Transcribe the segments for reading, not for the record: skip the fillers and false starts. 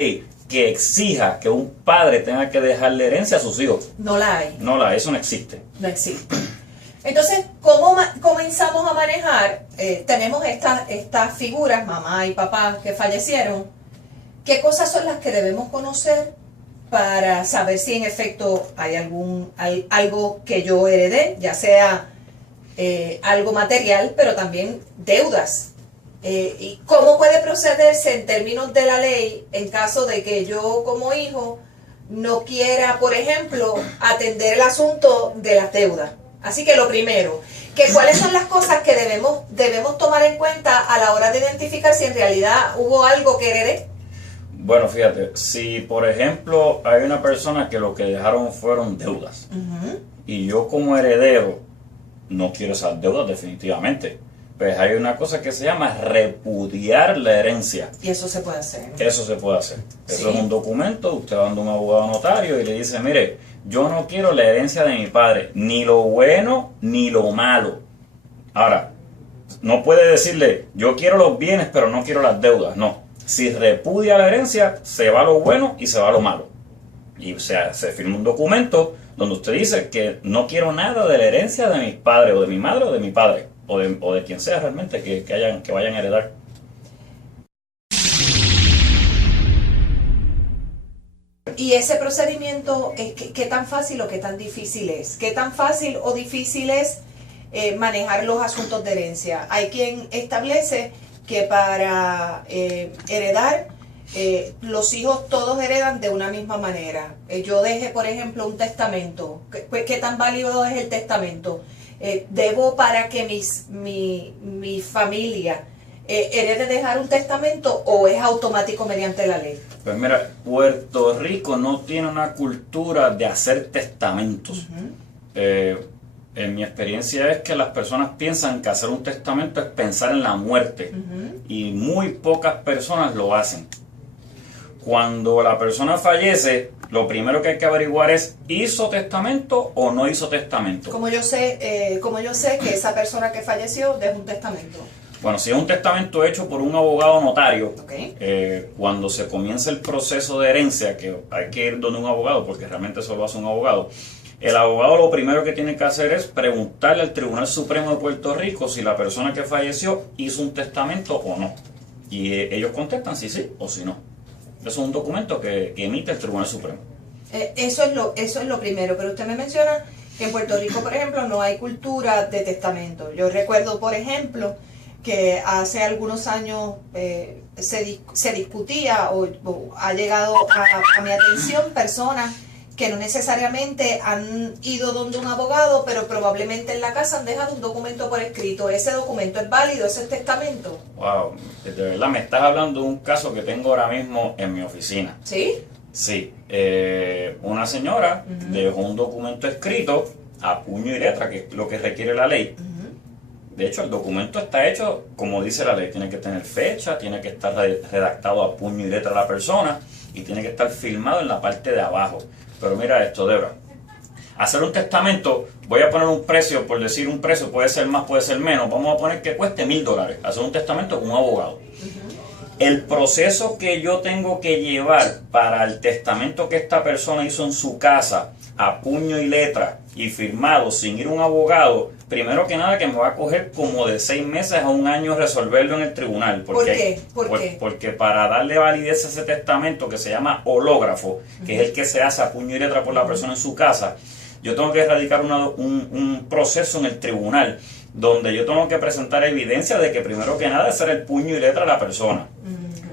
ley que exija que un padre tenga que dejarle herencia a sus hijos. No la hay. No la hay, eso no existe. No existe. Entonces, ¿cómo comenzamos a manejar? Tenemos estas figuras, mamá y papá, que fallecieron. ¿Qué cosas son las que debemos conocer para saber si en efecto hay algo que yo heredé, ya sea algo material, pero también deudas? ¿Y cómo puede procederse en términos de la ley en caso de que yo como hijo no quiera, por ejemplo, atender el asunto de las deudas? Así que lo primero, ¿cuáles son las cosas que debemos tomar en cuenta a la hora de identificar si en realidad hubo algo que heredé? Bueno, fíjate, si por ejemplo hay una persona que lo que dejaron fueron deudas, y yo como heredero no quiero esas deudas definitivamente, pues hay una cosa que se llama repudiar la herencia. Y eso se puede hacer. Eso se puede hacer. ¿Sí? Eso es un documento, usted va a un abogado notario y le dice, mire, yo no quiero la herencia de mi padre, ni lo bueno ni lo malo. Ahora, no puede decirle, yo quiero los bienes pero no quiero las deudas, no. Si repudia la herencia, se va lo bueno y se va lo malo. Y o sea, se firma un documento donde usted dice que no quiero nada de la herencia de mis padres, o de mi madre, o de mi padre, o de quien sea realmente que vayan a heredar. Y ese procedimiento, ¿qué tan fácil o qué tan difícil es? ¿Qué tan fácil o difícil es manejar los asuntos de herencia? Hay quien establece que para heredar, los hijos todos heredan de una misma manera. Yo dejé, por ejemplo, un testamento. ¿Qué tan válido es el testamento? ¿Debo para que mi familia herede dejar un testamento o es automático mediante la ley? Pues mira, Puerto Rico no tiene una cultura de hacer testamentos. En mi experiencia es que las personas piensan que hacer un testamento es pensar en la muerte, y muy pocas personas lo hacen. Cuando la persona fallece, lo primero que hay que averiguar es, ¿hizo testamento o no hizo testamento? Como yo sé que esa persona que falleció dejó un testamento. Bueno, si es un testamento hecho por un abogado notario, Okay. Cuando se comienza el proceso de herencia, que hay que ir donde un abogado, porque realmente eso lo hace un abogado, el abogado lo primero que tiene que hacer es preguntarle al Tribunal Supremo de Puerto Rico si la persona que falleció hizo un testamento o no. Y ellos contestan si sí o si no. Eso es un documento que emite el Tribunal Supremo. Eso es lo primero, pero usted me menciona que en Puerto Rico, por ejemplo, no hay cultura de testamento. Yo recuerdo, por ejemplo, que hace algunos años se discutía o ha llegado a mi atención personas que no necesariamente han ido donde un abogado, pero probablemente en la casa han dejado un documento por escrito. ¿Ese documento es válido? ¿Ese es testamento? Wow, de verdad me estás hablando de un caso que tengo ahora mismo en mi oficina. ¿Sí? Sí, una señora dejó un documento escrito a puño y letra, que es lo que requiere la ley. De hecho, el documento está hecho como dice la ley. Tiene que tener fecha, tiene que estar redactado a puño y letra la persona y tiene que estar firmado en la parte de abajo. Pero mira esto, Debra. Hacer un testamento, voy a poner un precio, por decir un precio, puede ser más, puede ser menos. Vamos a poner que cueste $1,000 hacer un testamento con un abogado. El proceso que yo tengo que llevar para el testamento que esta persona hizo en su casa, a puño y letra y firmado sin ir a un abogado, primero que nada que me va a coger como de 6 meses a 1 año resolverlo en el tribunal. ¿Por qué? ¿Por qué? Porque para darle validez a ese testamento que se llama hológrafo, que es el que se hace a puño y letra por la persona en su casa, yo tengo que erradicar un proceso en el tribunal donde yo tengo que presentar evidencia de que primero que nada ese era el puño y letra de la persona.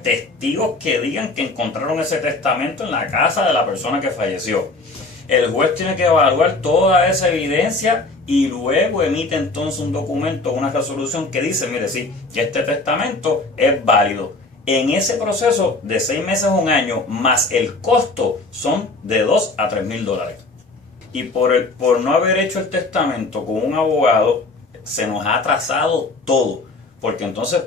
Testigos que digan que encontraron ese testamento en la casa de la persona que falleció. El juez tiene que evaluar toda esa evidencia y luego emite entonces un documento, una resolución que dice, mire, sí, que este testamento es válido. En ese proceso de 6 meses a 1 año, más el costo, son de $2,000 a $3,000. Y por no haber hecho el testamento con un abogado, se nos ha atrasado todo. Porque entonces,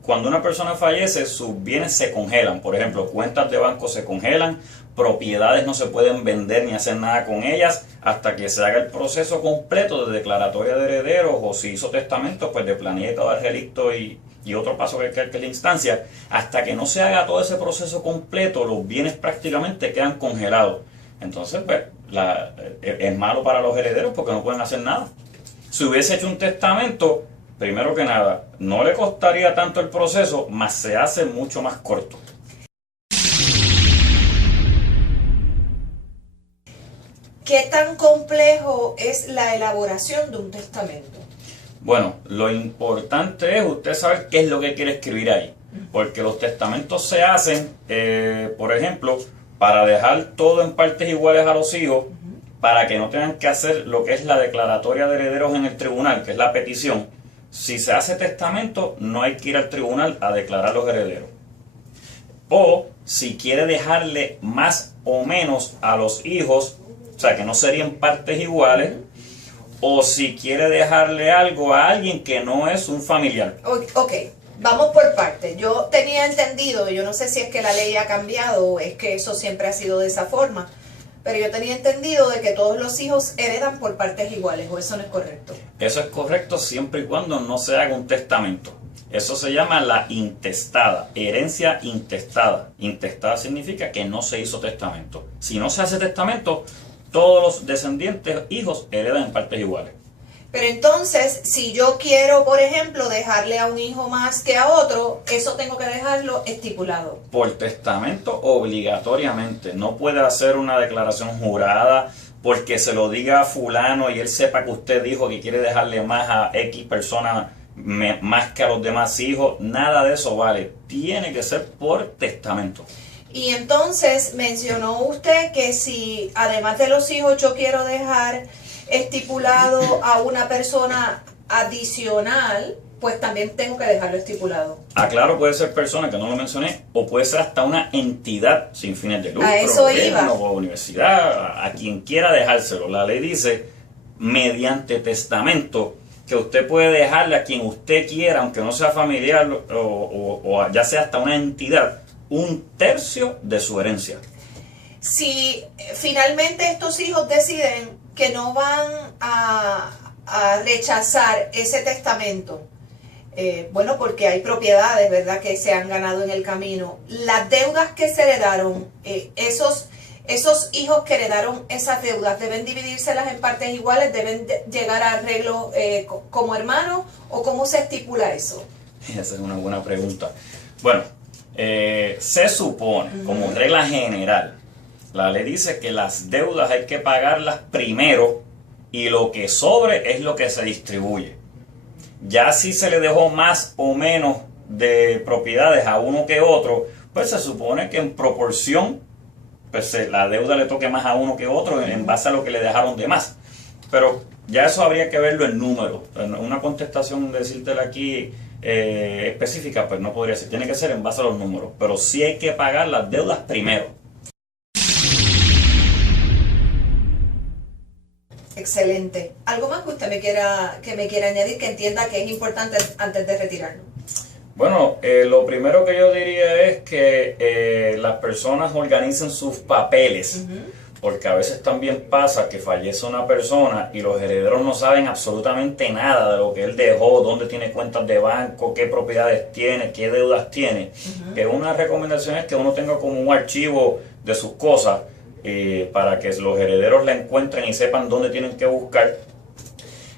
cuando una persona fallece, sus bienes se congelan. Por ejemplo, cuentas de banco se congelan, propiedades no se pueden vender ni hacer nada con ellas hasta que se haga el proceso completo de declaratoria de herederos, o si hizo testamento, pues de planilla y todo el relicto y y otro paso que es la instancia. Hasta que no se haga todo ese proceso completo, los bienes prácticamente quedan congelados. Entonces, pues, es malo para los herederos porque no pueden hacer nada. Si hubiese hecho un testamento, primero que nada, no le costaría tanto el proceso, más se hace mucho más corto. ¿Qué tan complejo es la elaboración de un testamento? Bueno, lo importante es usted saber qué es lo que quiere escribir ahí. Porque los testamentos se hacen, por ejemplo, para dejar todo en partes iguales a los hijos, para que no tengan que hacer lo que es la declaratoria de herederos en el tribunal, que es la petición. Si se hace testamento, no hay que ir al tribunal a declarar los herederos. O si quiere dejarle más o menos a los hijos, o sea, que no serían partes iguales, o si quiere dejarle algo a alguien que no es un familiar. Ok, vamos por partes. Yo tenía entendido, yo no sé si es que la ley ha cambiado o es que eso siempre ha sido de esa forma, pero yo tenía entendido de que todos los hijos heredan por partes iguales, ¿o eso no es correcto? Eso es correcto siempre y cuando no se haga un testamento. Eso se llama la intestada, herencia intestada. Intestada significa que no se hizo testamento. Si no se hace testamento, todos los descendientes, hijos, heredan en partes iguales. Pero entonces, si yo quiero, por ejemplo, dejarle a un hijo más que a otro, eso tengo que dejarlo estipulado. Por testamento, obligatoriamente. No puede hacer una declaración jurada porque se lo diga a fulano y él sepa que usted dijo que quiere dejarle más a X persona más que a los demás hijos. Nada de eso vale. Tiene que ser por testamento. Y entonces mencionó usted que si además de los hijos yo quiero dejar estipulado a una persona adicional, pues también tengo que dejarlo estipulado. Claro, puede ser persona, que no lo mencioné, o puede ser hasta una entidad sin fines de lucro, a eso iba. O universidad, a quien quiera dejárselo. La ley dice, mediante testamento, que usted puede dejarle a quien usted quiera, aunque no sea familiar o ya sea hasta una entidad, 1/3 de su herencia. Si finalmente estos hijos deciden que no van a rechazar ese testamento, bueno, porque hay propiedades, ¿verdad?, que se han ganado en el camino, las deudas que se heredaron, esos hijos que heredaron esas deudas, ¿deben dividírselas en partes iguales? ¿Deben llegar a arreglo como hermanos? ¿O cómo se estipula eso? Esa es una buena pregunta. Bueno, se supone, como regla general, la ley dice que las deudas hay que pagarlas primero y lo que sobre es lo que se distribuye. Ya si se le dejó más o menos de propiedades a uno que otro, pues se supone que en proporción pues la deuda le toque más a uno que otro en base a lo que le dejaron de más. Pero ya eso habría que verlo en números. Una contestación, decírtela aquí específica, pues no podría ser. Tiene que ser en base a los números. Pero sí hay que pagar las deudas primero. Excelente. ¿Algo más que usted me quiera añadir, que entienda que es importante antes de retirarlo? Bueno, lo primero que yo diría es que las personas organicen sus papeles, porque a veces también pasa que fallece una persona y los herederos no saben absolutamente nada de lo que él dejó, dónde tiene cuentas de banco, qué propiedades tiene, qué deudas tiene. Que una recomendación es que uno tenga como un archivo de sus cosas para que los herederos la encuentren y sepan dónde tienen que buscar.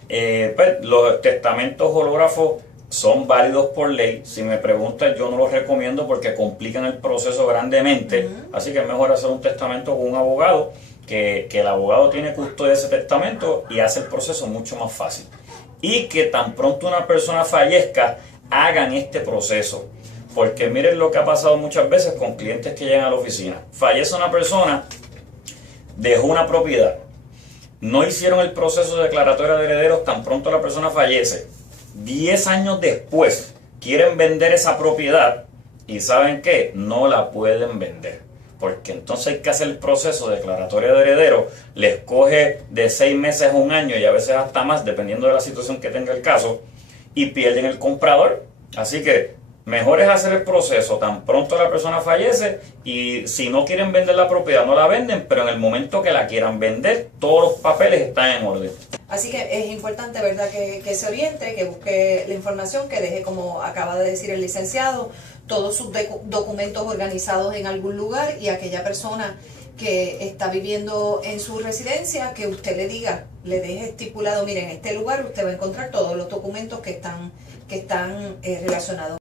Pues, los testamentos hológrafos son válidos por ley. Si me preguntan, yo no los recomiendo porque complican el proceso grandemente. Así que es mejor hacer un testamento con un abogado, que el abogado tiene custodia de ese testamento y hace el proceso mucho más fácil. Y que tan pronto una persona fallezca, hagan este proceso. Porque miren lo que ha pasado muchas veces con clientes que llegan a la oficina. Fallece una persona, dejó una propiedad, no hicieron el proceso de declaratoria de herederos, tan pronto la persona fallece. 10 años después quieren vender esa propiedad y ¿saben qué? No la pueden vender, porque entonces hay que hacer el proceso de declaratoria de heredero. Les coge de 6 meses a 1 año y a veces hasta más, dependiendo de la situación que tenga el caso, y pierden el comprador. Así que mejor es hacer el proceso tan pronto la persona fallece, y si no quieren vender la propiedad no la venden, pero en el momento que la quieran vender, todos los papeles están en orden. Así que es importante, ¿verdad?, que se oriente, que busque la información, que deje, como acaba de decir el licenciado, todos sus documentos organizados en algún lugar, y aquella persona que está viviendo en su residencia, que usted le diga, le deje estipulado, mire, en este lugar usted va a encontrar todos los documentos que están relacionados.